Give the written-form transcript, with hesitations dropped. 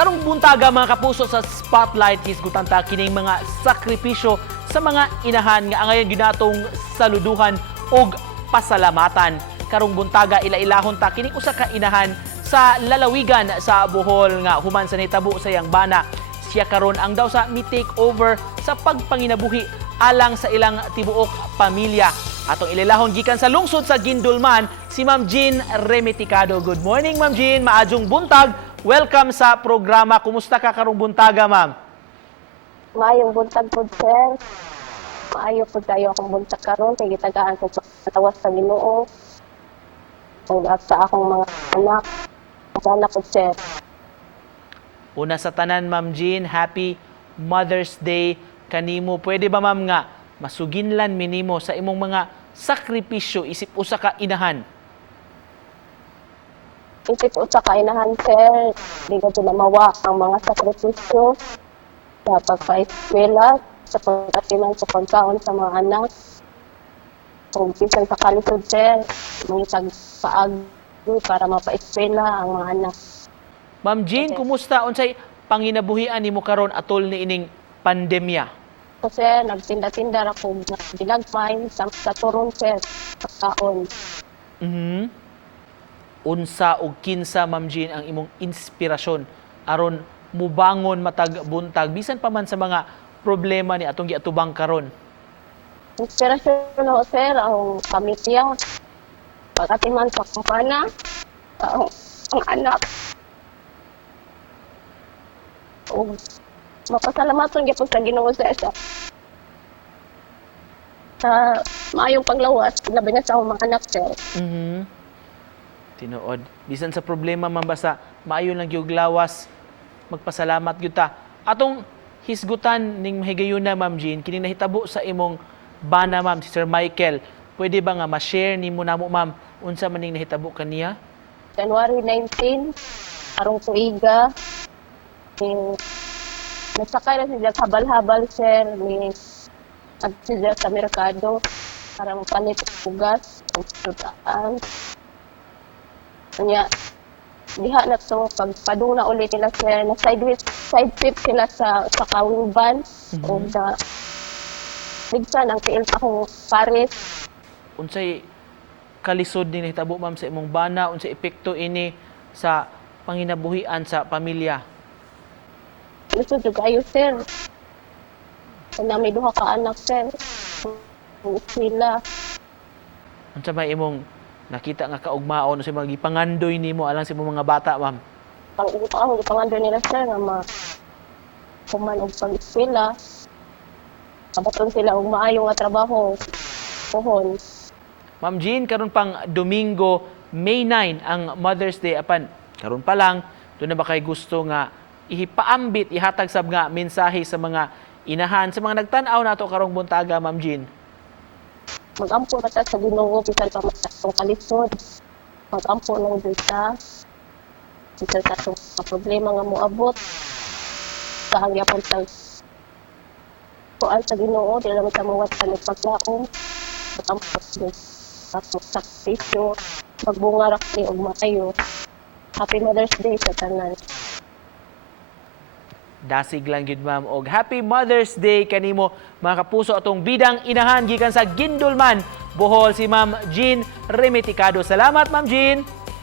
Karong buntaga mga kapuso sa Spotlight hisgutan ta kining mga sakripisyo sa mga inahan nga ngayon ginatong saluduhan og pasalamatan. Karong buntaga ila-ilahon ta kining usa ka inahan sa lalawigan sa Bohol nga human sa nitabo sa iyang bana. Siya karon ang daw sa mi-take over sa pagpanginabuhi alang sa ilang tibuok pamilya. Atong ililahon gikan sa lungsod sa Gindulman si Ma'am Jean Remeticado. Good morning Ma'am Jean, maadjong buntag. Welcome sa programa. Kumusta ka karong buntaga, ma'am? Maayong buntag po, sir. Maayo po tayo akong buntag karon kay gitagaan ko patawas sa Ginoo. Ug sa akong mga anak. Sana po, sir. Una sa tanan, Ma'am Jean, happy Mother's Day kanimo. Pwede ba, ma'am, nga masuginlan minimo sa imong mga sakripisyo isip usa ka inahan? Isip o sa kainahan, sir, di ko mawa ang mga sakripisyo sa pagpa-eskwela, sa pagkatiman sa pagkaon sa mga anak. Kung pisan sa kalisod, sir, mga paagi para mapa-eskwela ang mga anak. Ma'am Jean, kumusta? Unsay panginabuhian nimo karon atol ni ining pandemya? Kasi nagtinda-tinda ako na dilagmay sa turon, sir, pagkaon. Unsa og kinsa, Ma'am Jean, ang imong inspirasyon aron mubangon matag buntag bisan pa man sa mga problema ni atong giatubang karon? Inspirasyon ako, sir, ang pamilya, pagkatiman sa kumpana, ang anak. O, mapasalamaton gyud sa Ginoo, sir, sa maayong paglawas, labi na sa akong mga anak, sir. Tinuod. Bisan sa problema man basta maayo lang gyud lawas, magpasalamat gyud ta. Atong hisgutan ning mahigayuna, Ma'am Jean, kini nahitabo sa imong bana, ma'am, si Sir Michael. Pwede ba nga ma-share nimo namo, ma'am, unsa man ning nahitabo kaniya? January 19, arong tuiga, nasakay na siya habal-habal, sir, ni siya sa merkado para mapalit ang bugas, ang tutaan. Kanya, diha na to, pagpaduna ulit nila, sir, na side trip sila sa Kawiban, o sa Ligsan, ang tiil akong Paris. Unsay kalisod ni nahitabo, ma'am, sa imong bana? Unsay epekto ini sa panginabuhian sa pamilya? Gusto juga kayo, sir. Kaya may duha ka anak, sir. Sila. Unsa ba imong nakita nga kaugmaon sa mga gipangandoy nimo alang sa imong mga bata, ma'am? Ang pangando nila, sir, nga kuman og pag-eskwela. Kabaton sila og maayo nga trabaho. Pohon. Ma'am Jean, karon pang Domingo, May 9 ang Mother's Day. Apan, karon pa lang, doon na ba kay gusto nga ihipaambit, ihatag sab nga mensahe sa mga inahan, sa mga nagtan-aw nato karong buntaga, Ma'am Jean? Mag-ampo na ta sa Ginoo bisan pa matong kalisod. Mag-ampo lang dita. Bisan ta sa problema nga moabot. Sa hangyapon sa kuan sa Ginoo, di lang ta mawat sa paglaom. Mag-ampo sa sakripisyo. Magbunga ra kini og maayo. Happy Mother's Day sa tanan. Dasig lang yun, ma'am. Og Happy Mother's Day kanimo, mga kapuso, atong bidang inahan gikan sa Gindulman, Bohol, si Ma'am Jean Remeticado. Salamat, Ma'am Jean!